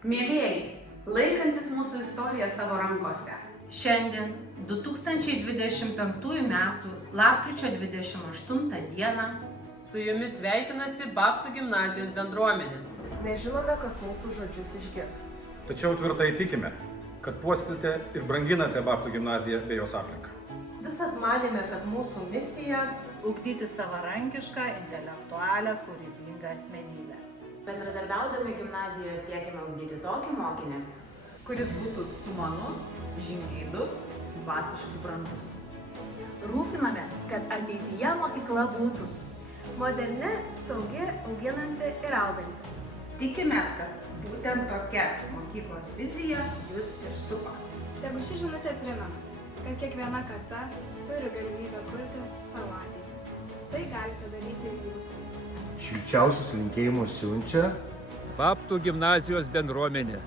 Mielieji, laikantis mūsų istoriją savo rankose. Šiandien, 2025 m. lapkričio 28 d. Su jumis sveikinasi Babtų gimnazijos bendruomenė. Nežinome, kas mūsų žodžius išgirs. Tačiau tvirtai tikime, kad puoselite ir branginate Babtų gimnaziją bei jos aplinką. Visad manėme, kad mūsų misija ugdyti savarankišką, intelektualią, kūrybingą asmenybę. Bendradarbiaudami gimnazijoje siekime ugdyti tokį mokinį, Kuris būtų sumanus, žingeidus, dvasiškai brandus. Rūpinamės, kad ateityje mokykla būtų Moderni, saugi, auginanti ir auganti. Tikimės, kad būtent tokia mokyklos vizija jūs ir supa. Tegu ši žinutė primena, kad kiekviena karta turi galimybę kurti savo ateitį. Tai galite daryti ir jūs. Šilčiausius linkėjimus siunčia Babtų gimnazijos bendruomenė.